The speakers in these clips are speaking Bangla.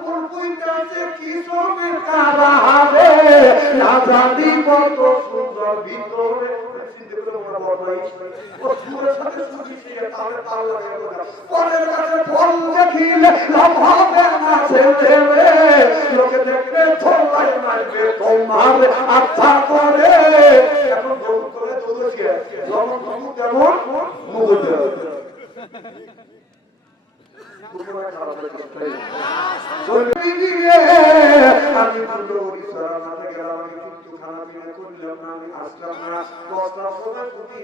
ফুল ফুইতাছে কি সবে কারারে না জানি কত সুন্দর ভিতরে পরের কাছে ফল দেখিলে লাভ হবে না ছেলে লোকে দেখবে থলাই মারবে তোমার আচ্ছা করে এখন দৌড় করে দৌড়েছে যেমন তেমন মুখ আমি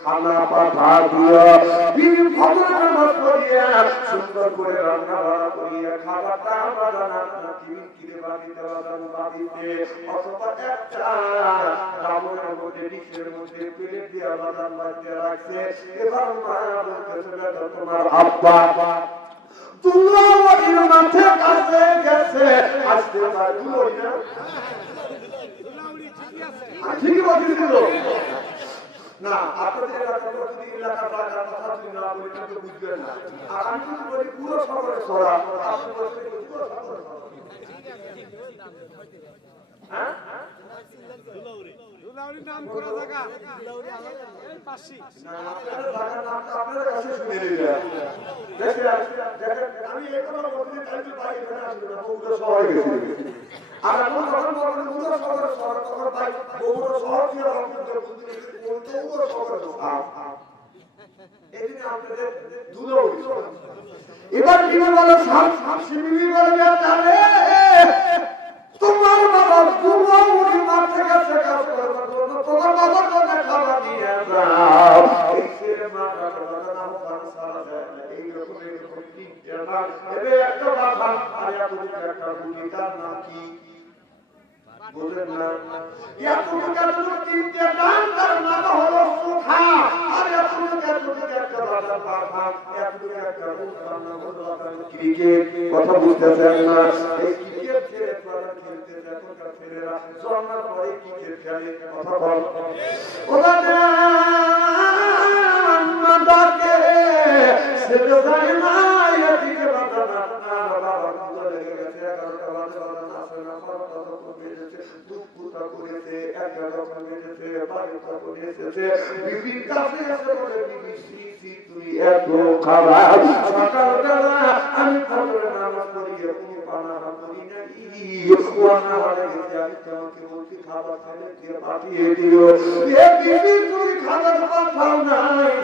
খানা পাঠা দিয়া সুন্দর করে রান্না বাড়া করিয়া খাবারটা আমরা কিনে বাড়িতে বাড়িতে অথবা একটা রাবণের মধ্যে ডিশের মধ্যে প্লেট দিয়ে বাদাম বাড়িতে রাখছে এবার মায়া বলতেছে তোমার আব্বা তুলাওয়ারির মাঠে কাছে গেছে আসতে পারি না ঠিকই বলছিল না আপনাদের এলাকার যদি এলাকার বাজার কথা যদি না বলি কিন্তু বুঝবেন না আর আমি যদি বলি পুরো শহরে সরা আপনি বলছেন পুরো শহরে হ্যাঁ দুলাউরি নাম করা জায়গা এই পাশে না আপনাদের জায়গার নামটা আপনাদের কাছে শুনে নিলাম দেখেন আমি এই কথা বলতে চাইছি ভাই এখানে আসলে না পুরো শহরে গেছি আর এখন যখন বলেন পুরো শহরে ভাই পুরো শহর দিয়ে বলতে পুরো শহরে এই দিনে আপনাদের দুলাউরি এবার কি বলো সাপ শিবিলি বলে জানে তোমার বাবা তোমার উনি মাঠে গেছে কাজ করবে তোমার বাবার কথা খাবার নিয়ে যাও এই ছেলে মাথা কথা নাম কান সারা দেয় এই রকম কি জানা এবে একটা বাবা আর একটা বুড়ি তার নাম কি বলেন না এতটুকু তিনটে নাম তার নাম হলো সুখা আর এতটুকু একটা বাবা বাবা এতটুকু একটা বুড়ি তার নাম হলো ক্রিকেট কথা বুঝতেছেন না এই ক্রিকেট খেলে খেলতে এখনকার ছেলেরা জন্মের পরে ক্রিকেট খেলে কথা বল ওরা মাদাকে সেটা যায় না এদিকে বাবা না বাবা কুদা লেগে গেছে 11টা বাজে আসে না কথা করেছে দুপুরটা করেছে 11টা করেছে 12টা করেছে বিবির কাছে এসে বলে বিবি শ্রী তুই এত খারাপ সকালবেলা আমি ফজরের নামাজ পড়িয়ে পানা করি না ওয়ানা হলে গেছে আমি তোমাকে বলছি খাবার খেলে দিয়ে পাঠিয়ে দিও এ বিবি তুই খাবার পাঠাও না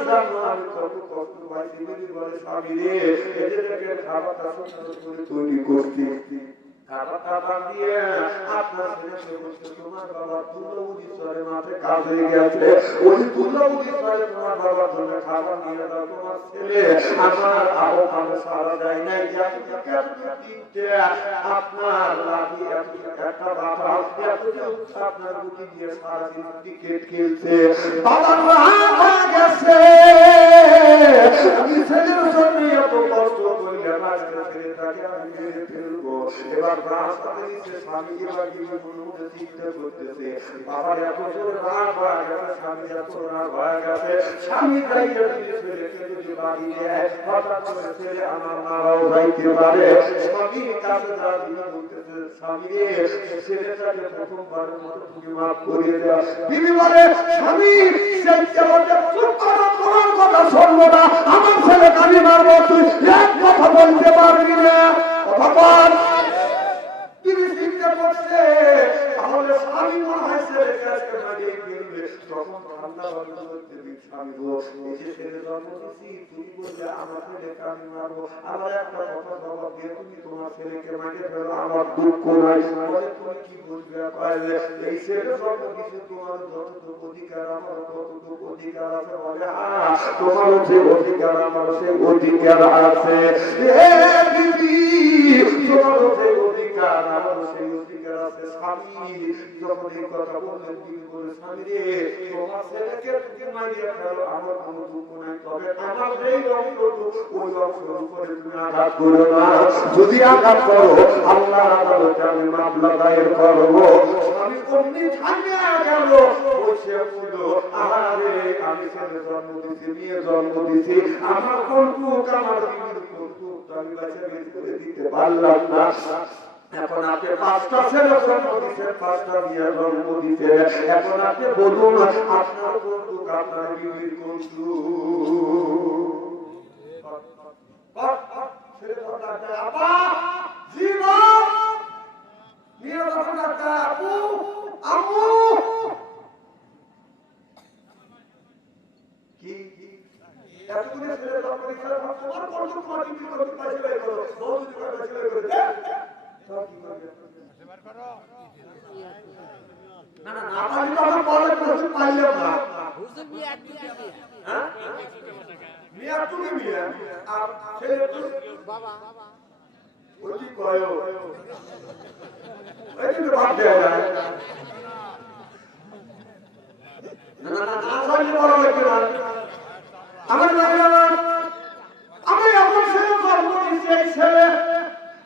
জানো আমি কত কষ্ট পাই বিবি বলে স্বামী রে এদেরকে খাবারটা সুন্দর করে তৈরি করতে খাবার দিয়ে আপনার ছেলেকে বলছে তোমার বাবা তুলাউরি চরে মাঠে কাজ হয়ে গেছে ওই তুলাউরি চরে তোমার বাবা তুমি খাবার নিয়ে দাও তোমার ছেলে আমার আরো ভালো সারা যায় নাই আপনার লাগিয়ে একটা বাবা আপনার বুদ্ধি দিয়ে সারাদিন ক্রিকেট খেলছে বাবার রাগ হয়ে গেছে আমি ছেলের জন্য এত কষ্ট করি আমার ছেলেটাকে আমি মেরে ফেলবো এবার রাস্তাতে নিচে স্বামীকে বাড়িয়ে মনে চিন্তা করতেছে বাবার এত জোর রাগ হয়ে গেছে স্বামী এত রাগ হয়ে গেছে স্বামী যাইতে ছেলেকে যদি বাড়ি দেয় হঠাৎ করে ছেলে আমার মারাও যাইতে পারে স্বামীর কাছে যা দিয়ে বলতেছে স্বামী ছেলেটাকে প্রথমবারের মতো তুমি মাফ করিয়ে দেওয়া তিনি বলে স্বামী তোমার কথা শুনবো না আমার ছেলেকে আমি মারবো তুই এক কথা বলতে পারবি না কথা তিনি চিন্তা করছে তাহলে স্বামী মনে হয় ছেলেকে আজকে মারিয়ে ফেলবে তখন ঠান্ডা বন্ধ করতে স্বামী এসে ছেলে জন্ম দিচ্ছি তুমি বললে আমার ছেলেকে আমি মারবো আমার একটা কথা জবাব দিয়ে তুমি তোমার ছেলেকে মারিয়ে ফেলো আমার দুঃখ নাই বলে তুমি কি বুঝবে পাইলে এই ছেলে জন্ম দিচ্ছি তোমার যতটুকু অধিকার আমার ততটুকু অধিকার আছে বলে তোমারও যে অধিকার আমার সে অধিকার আছে দিদি তোমারও যে অধিকার আমার সেই অধিকার আছে স্বামী যখন এই কথা বললেন তিনি বলে স্বামী রে তোমার ছেলেকে তুমি মারিয়ে ফেলো আমার কোনো দুঃখ নাই তবে আমার যেই অংশটুকু ওই অংশের উপরে তুমি আঘাত করো না যদি আঘাত করো আল্লাহর আদালতে আমি মামলা দায়ের করবো আমি অমনি থামিয়া গেল বসে ছিল আরে আমি ছেলে জন্ম দিয়েছি মেয়ে জন্ম দিয়েছি আমার কোন আমার বিবির আমি কাছে বের করে দিতে পারলাম না। এখন আপনি 5টা ছেলে জন্ম দিচ্ছেন, 5টা মেয়ে জন্ম দিচ্ছেন, এখন আপনি বলুন আপনার কোন দুঃখ, আপনার বিবির কোন আমি আমার ছেলে জন্ম দিয়েছি, এই ছেলে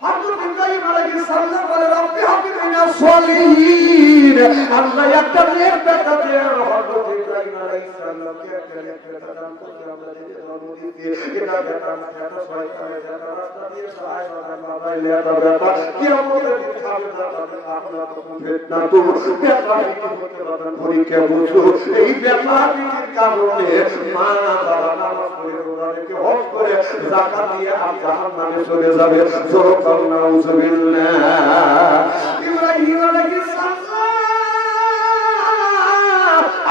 হযরত ইব্রাহিম আলাইহিস সালাম বলে রব্বি হাবলি মিনাস সলিহিন, আল্লাহ একটা নেক বেটা দেন। হযরত ইব্রাহিম আলাইহিস সালামকে একটা নেক বেটা দান করতে আমরা যে জন্ম দিয়েছি, এটা বেটা না, এটা শয়তানের বেটা, রাস্তা দিয়ে সহায় বাগান বাবাই লেটা বেটা কিয়ামতের দিন খাবে না, আপনারা তখন ফিতনা তো বেটা হতে বাদান পরীক্ষা বুঝো। এই বেটার কারণে মা বাবা নামাজ পড়ে রোজা রেখে হজ করে যাকাত দিয়ে আর জাহান্নামে চলে যাবে। জোরে বলো নাউজুবিল্লাহ। ইব্রাহিম আলাইহিস সালাম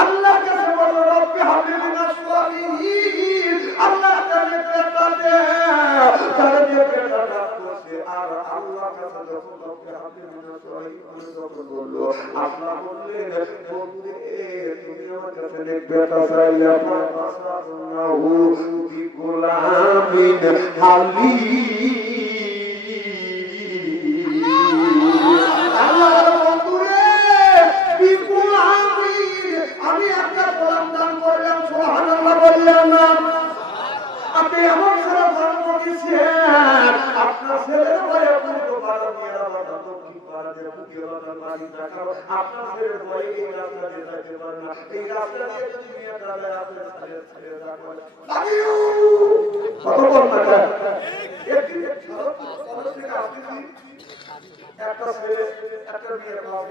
আল্লাহর কাছে বলল রব্বি হাবলি মিনাস সলিহিন, আল্লাহ তাআলা বেটা দে, তার বেটা করছে। আর আল্লাহর কাছে যখন রব্বি হাবলি মিনাস সলিহিন যখন বলল, আল্লাহ বললেন বন্ধু তুমি আমার কাছে নেক বেটা চাইলে আমার বাসানাহু বিগুলামিন হালিম। আমি একটা গোলাম দান করলাম, সুবহানাল্লাহ বললাম না? আপনি আমার ছেলে জন্ম দিয়েছেন, আপনার ছেলের বয়ে পূর্ব পাড়া মেয়েরা বাধা, দক্ষিণ পাড়া দিয়ে বুকে বাধা বাড়ি থাকা, আপনার ছেলের বয়ে এই রাস্তা দিয়ে যাইতে পারে না। এই রাস্তা দিয়ে যদি মেয়েটা যায় আপনার ছেলে যাবে কত বল না একটা ছেলে একটা মেয়ের বাবা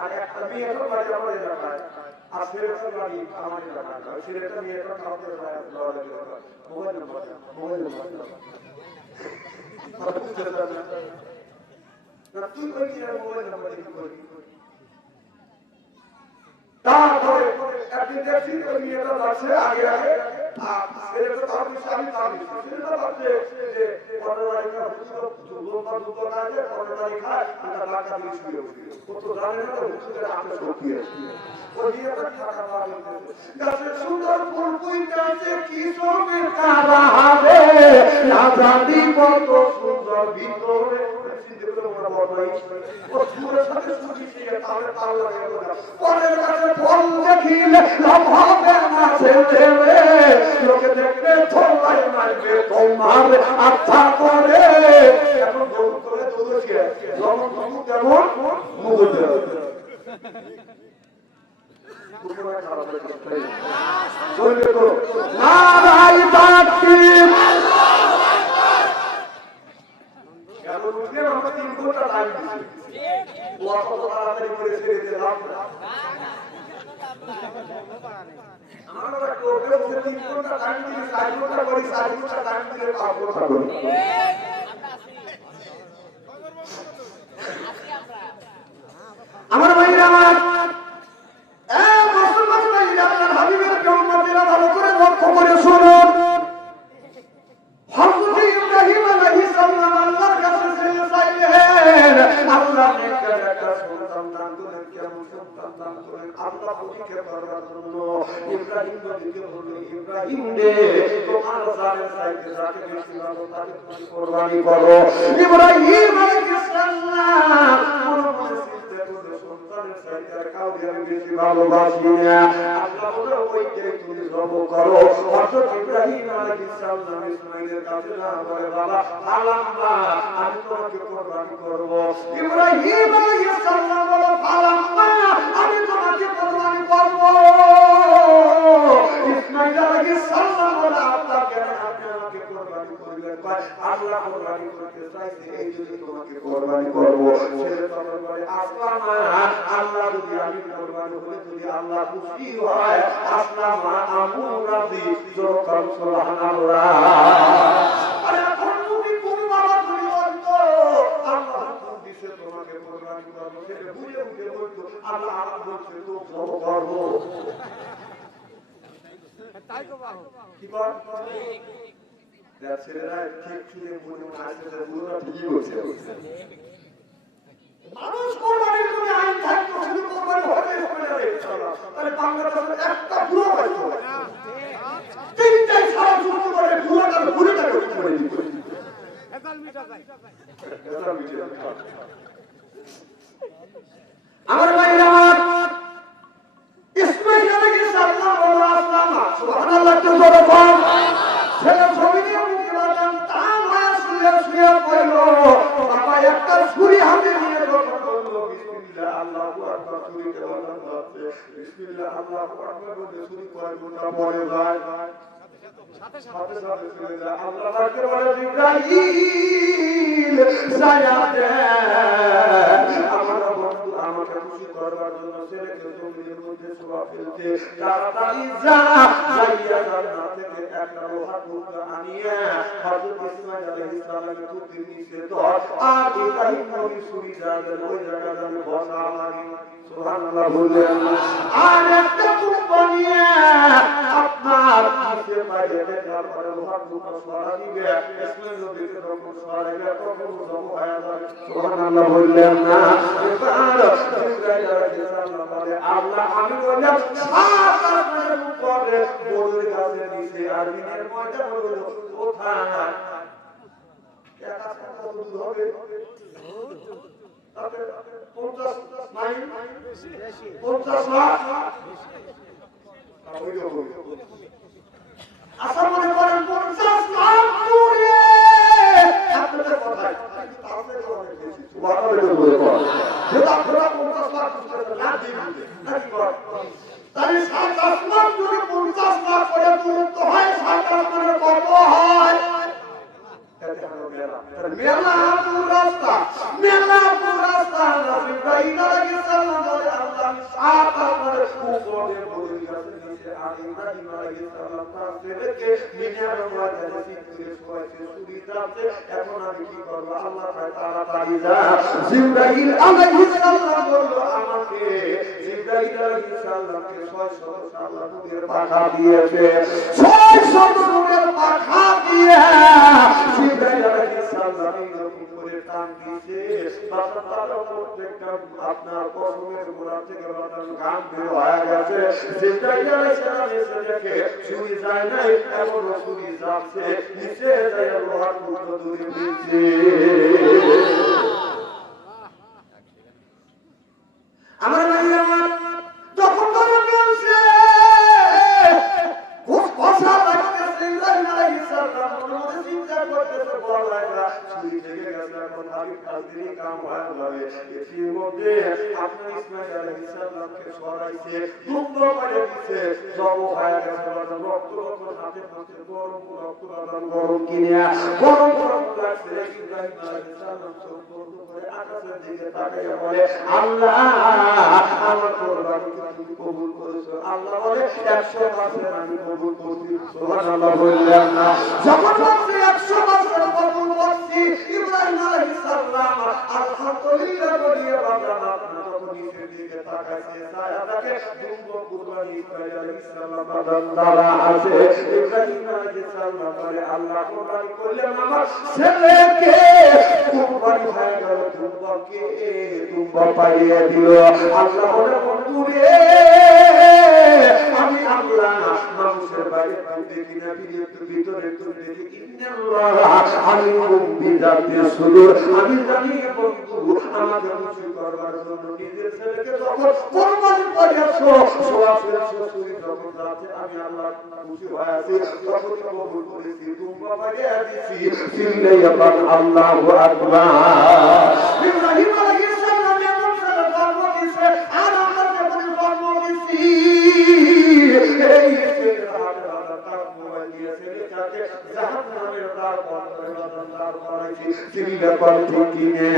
আর একটা মেয়ে তো বাড়ি আমার এলাকায়, আর ছেলেটার বাড়ি আমার এলাকায়, ছেলেটা মেয়েটা কাউকে মোবাইল নম্বর তুই করি মোবাইল নম্বর তারপরে একদিন দেখছি ওই মেয়েটা যাচ্ছে আগে আগে, ছেলেটা তার পিছনে আমি তার পিছনে, ছেলেটা ভাবছে যে পরের বাড়ি খায়, পরের বাড়ি খায়, এটা টাকা দিয়ে শুয়ে উঠে ও তো জানে না হুজুরের হাতে শক্তি আছে। ওই মেয়েটা টাকা পাবে গাছের সুন্দর ফুল কুইটা আছে, কি সবে কারা হবে না জানি কত সুন্দর ভিতরে পরের কাছে ফল দেখিলে লাভ হবে না ছেলে, লোকে দেখবে ধোলাই মারবে তোমার আস্থা করে। এখন দৌড় করে দৌড়েছে যেমন তেমন মুখ নারাই তাকবীর। এমন উঠে আমরা 3 ঘন্টা টাইম দিচ্ছি, ও কত তাড়াতাড়ি করে ছেড়ে দিয়ে লাভ না। আমরা টোকে বসে 3 ঘন্টা টাইম দিই, 4 ঘন্টা করি, 4 ঘন্টা টাইম দিলে 5 ঘন্টা করি। আমার ভাইরা আমার মুসলমান ভাইরা, আল্লাহর হাবিবের উম্মতেরা ভালো করে লক্ষ্য করে শুনুন। হযরত ইব্রাহিম আলাইহিস সালাম আল্লাহর কাছে ছেলে চাইলেন, আল্লাহ একটা সন্তান দান করেন, কেমন সন্তান দান করেন আল্লাহ পরীক্ষা করার জন্য। ইব্রাহিম নবীকে বলল, ইব্রাহিম রে তোমার জানের চাইতে যাকে বেশি ভালো তাকে তুমি কুরবানি করো। ইব্রাহিম আলাইহিস সালাম সন্তানের চাইতে কাউকে আমি বেশি ভালোবাসি না, আল্লাহ বলে ওইকে তুমি জব করো। হযরত ইব্রাহিম আলাইহিস সালাম ইসমাঈলের কাছে না বলে, বাবা আল্লাহ আমি তোমাকে কুরবানি করব। ইব্রাহিম আলাইহিস সালাম বলে, আল্লাহ আমি তোমাকে কুরবানি করব। ইসমাঈল ইসমাঈল আলাইহিস সালাম বলে আল্লাহ কেন আপনি আমাকে কুরবানি করবেন কয় আল্লাহ কুরবানি করতে চাইছে এই জন্য তোমাকে কুরবানি করব ছেলে তখন বলে আসলাম আল্লাহ যদি আমি কুরবানি হলে যদি আল্লাহ খুশি হয় আসলাম আমু রাজি যখন সুবহানাল্লাহ আরে এখন তুমি কুরবানি করতে আল্লাহ দিছে তোমাকে কুরবানি করব সেটা বুঝে বুঝে বলতো আল্লাহ আমার বলছে তো করব তাই তো বাবা কি বল ছেলেরা ঠিক ছুঁয়ে মনে মনে আসছে পুরো ঠিকই বলছে মানুষ কোরবানির জন্য আইন থাকতো শুধু কোরবানি হবে ইনশাআল্লাহ তাহলে বাংলাদেশের একটা বুড়ো পাইতো তিনটাই সারা যুদ্ধ করে বুড়োটাকে করে দিত একাল মিটা যায় আমার ভাইরা ইসমাঈল আলাইহিস সালাম সুবহানাল্লাহ তো বড় বড় ছেলে জমিনে মুখে লাগাম টান হয়ে শুয়ে শুয়ে পড়ল বাবা একটা ছুরি হাতে নিয়ে বলল বিসমিল্লাহ আল্লাহু আকবার ছুরিতে বাঁধা আছে বিসমিল্লাহ আল্লাহু আকবার বলে ছুরি কয় ঘন্টা পরে যায় সাথে সাথে চলে যায় আল্লাহ পাকের বলে জিবরাইল সায়াতে আমার বন্ধু আমাকে খুশি করবার জন্য ছেলেকে জমিনের মধ্যে শোয়া ফেলতে তাড়াতাড়ি যা যাইয়া জান্নাত থেকে একটা লোহার টুকরা আনিয়ে হযরত ইসমাঈল আলাইহিস সালামের টুপির নিচে ধর আর ইব্রাহিম নবী ছুরি যাবেন ওই জায়গায় আমি বসা লাগি সুবহানাল্লাহ বললেন আর একটা টুকরা নিয়ে আপনার নিচে পাইয়ে দেওয়ার পরে লোহার টুকরা সরা দিবে ইসমাঈল নবীকে যখন সরাইবে তখন জব হয়ে যাবে সুবহানাল্লাহ বললেন না এবার জিবরাইল আলাইহিস সালাম বলে আল্লাহ আমি বললাম সাত আসমানের উপরে বড়ই গাছের নিচে আর দিনের ময়দান হলো কোথায় একা কত দূর হবে তাতে 50 মাইল 50 লাখ ওই রকম আশা মনে করেন 50 লাখ দূরে আপনাদের কথায় তাহলে তো অনেক বেশি সুবহানাল্লাহ বলে বল যেটা পুরো 50 লাখ না দিবে নাকি বল তাই সাত আসমান যদি 50 লাখ করে দূরত্ব হয় সাত আসমানের কত হয় মেলা দূর রাস্তা ইব্রাহিম আলাইহিস সালাম বলে আল্লাহ সাত আসমানের উপরে বড়ই গাছের নিচে আমি ইব্রাহিম আলাইহিস সালাম তার ছেলেকে মিনার ময়দানে সিকিয়ে শোয়াইছে ছুরি যাচ্ছে এখন আমি কি করব আল্লাহ তাড়াতাড়ি যা জিবরাইল আলাইহিস সালাম বলল আমাকে জিবরাইল আলাইহিস সালামকে 600 আল্লাহ নূরের পাখা দিয়েছে 600 নূরের পাখা দিয়ে জিবরাইল আলাইহিস সালাম এরকম করে টান দিয়েছে বাবা তার প্রত্যেকটা আপনার কসমের গোড়া থেকে বাদান গাম বের হয়ে গেছে জিবরাইল আলাইহিস সালাম এসে দেখে ছুরি যায় নাই এমন ছুরি যাচ্ছে নিচে যায় লোহার টুকরো দূরে নিচে আমার ভাইরা যখন ধরে বলছে খুব কষা লাগতেছে ইব্রাহিম আলাইহিস সালাম মনে চিন্তা করতেছে বড় লাগা ছুরি থেকে গেছে এখন আমি কাজেরই কাম হয়ে যাবে এর মধ্যে আপনি ইসমাঈল আলাইহিস সালামকে সরাইছে দুঃখ করে দিচ্ছে সব হয়ে গেছে রক্ত হাতে হাতে গরম রক্ত গরম কিনিয়া গরম লাগছে ইব্রাহিম আলাইহিস সালাম চোখ বন্ধ করে আকাশের দিকে তাকিয়ে বলে আল্লাহ আমার কুরবানি তুমি কবুল করেছো আল্লাহ বলে 100 বছর আমি কবুল করছি সুবহানাল্লাহ বললেন না যখন বলছি 100 বছর কবুল করছি ইব্রাহিম আলাইহিস সালাম আলহামদুলিল্লাহ বলিয়ে বাবা আপনি যখন নিচের দিকে তাকাইছে ছায়া দেখে দুম্ব কুরবানি ইসমাঈল আলাইহিস সালাম বাদান দ্বারা আছে ইব্রাহিম আলাইহিস সালাম বলে আল্লাহ কুরবানি করলেন আমার ছেলেকে কুরবানি হয়ে গেল দুম্বকে দুম্ব পাইয়ে দিল আল্লাহ বলে বন্ধু রে আমি আল্লাহ মানুষের বাইরে দেখি না ভিতরে দেখি ইন্নাল্লাহ আলিমুম বিযাতিস সুদূর আমি জানি বন্ধু আমাকে খুশি করবার জন্য নিজের ছেলেকে যখন কুরবানি করেছো সোয়াফেরছো ছুরি যখন যাচ্ছে আমি আল্লাহ খুশি হয়েছি তখন কবুল করেছি তোমরা পাইয়ে দিছি চিল্লাইয়া বল আল্লাহু আকবার ইব্রাহিম আলাইহিস সালাম এমন ছেলে জন্ম দিয়েছে আর আমরা যেমন জন্ম দিয়েছি এই ছেলে দরকার করেছি চিল্লা কর ঠিক কিনে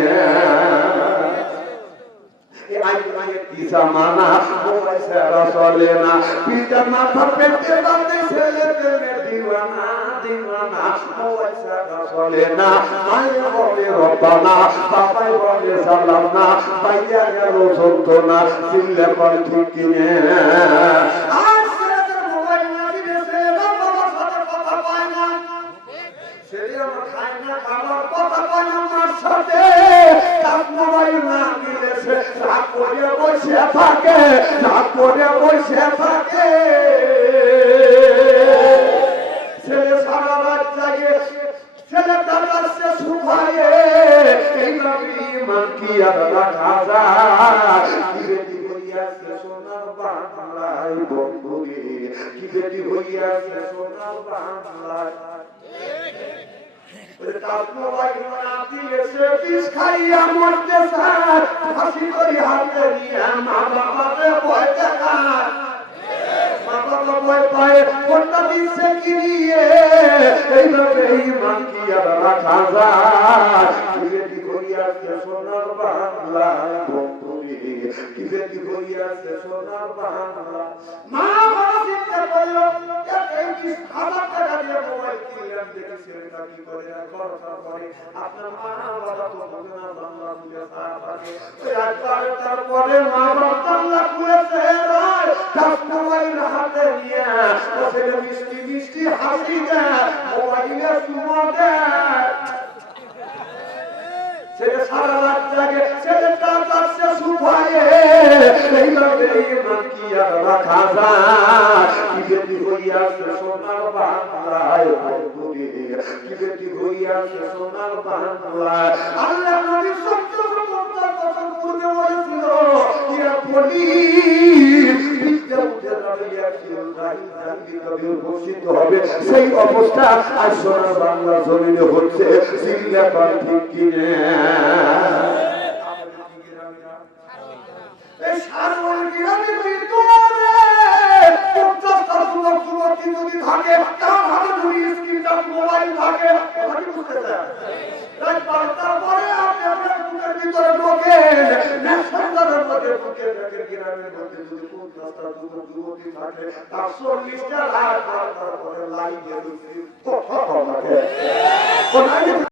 জামানা মোবাইল ছাড়া চলে না পিতা মাথা পেতে বাঁধে ছেলে প্রেমে দিওয়ানা দিওয়ানা মোবাইল ছাড়া চলে না মায়ে বলে রব্বানা বাবাই বলে সালাম না ভাইয়া গেল চলত না চিল্লা কর ঠিক কিনে আর ছেলেদের মোবাইল না দিলে ছেলেরা বাবার সাথে কথা পায় না ছেলেরা খায় না খাবার কথা পায় না মার সাথে তার মোবাইল না দিলে সে রাগ করে বসে থাকে রাগ করে বসে থাকে ছেলে সারা রাত জাগে ছেলে তার কাছে শুকায়ে এইভাবে ইমান কি আর রাখা যায় কি বেটি হইয়াছে সোনার বাংলায় বন্ধুরে কি বেটি হইয়াছে সোনার বাংলায় তার মোবাইল না দিলে সে বিষ খাইয়া মরতে চায় ফাঁসি করি হাতে নিয়ে মা বাবাকে ভয় দেখায় মা বাবা ভয় পায় কোনটা দিচ্ছে কিনিয়ে এইভাবে ইমান কি আর রাখা যায় কি বেটি হইয়াছে সোনার বাংলায় বন্ধুরে কি বেটি হইয়াছে সোনার বাংলায় মা বাবা চিন্তা করলো এই 20,000 টাকা দিয়ে মোবাইল কিনলাম দেখি ছেলেটা কি করে আর খরচা করে আপনার মা বাবা তো বুঝে না বাংলা বুঝে থাকে তারপরে মা বাবা বাংলা খুলেছে মোবাইল হাতে নিয়ে ছেলে মিষ্টি মিষ্টি হাসি দেয় মোবাইলে চুমো দেয় ছেলে সারা রাত জাগে ছেলে তার কাছে শুকায়ে এইভাবে ইমান কি আর রাখা যায় কি বেটি হইয়াছে সোনার বাংলায় বন্ধুরে কি বেটি হইয়াছে সোনার বাংলায় আল্লাহ নবী 70 বছর পূর্বে বলেছিল ইয়া পুলিশ বিদ্যা উঠে দাঁড়িয়ে ঘোষিত হবে সেই অবস্থা আজ সোনার বাংলা জমিনে হচ্ছে চিল্লা কর ঠিক কিনে এই সারওয়াল গ্রামের ভিতরে 50টা যুবক যুবতী যদি থাকে তার হাতে যদি স্ক্রিন টাচ মোবাইল থাকে কথা কি বুঝতে চায় রাত 12টার পরে আপনি আপনার বুকের ভিতরে ঢোকেন মেসেঞ্জারের মধ্যে ঢুকে দেখেন গ্রামের মধ্যে যদি 50টা যুবক যুবতী থাকে তার 40টা লাখ তারপরে লাইভে ঢুকে কথা বলে